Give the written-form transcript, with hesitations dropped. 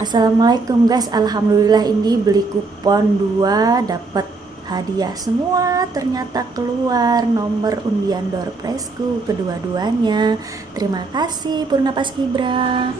Assalamualaikum guys, alhamdulillah ini beli kupon 2 dapat hadiah semua, ternyata keluar nomor undian door prize-ku kedua-duanya. Terima kasih Purna Paskibra.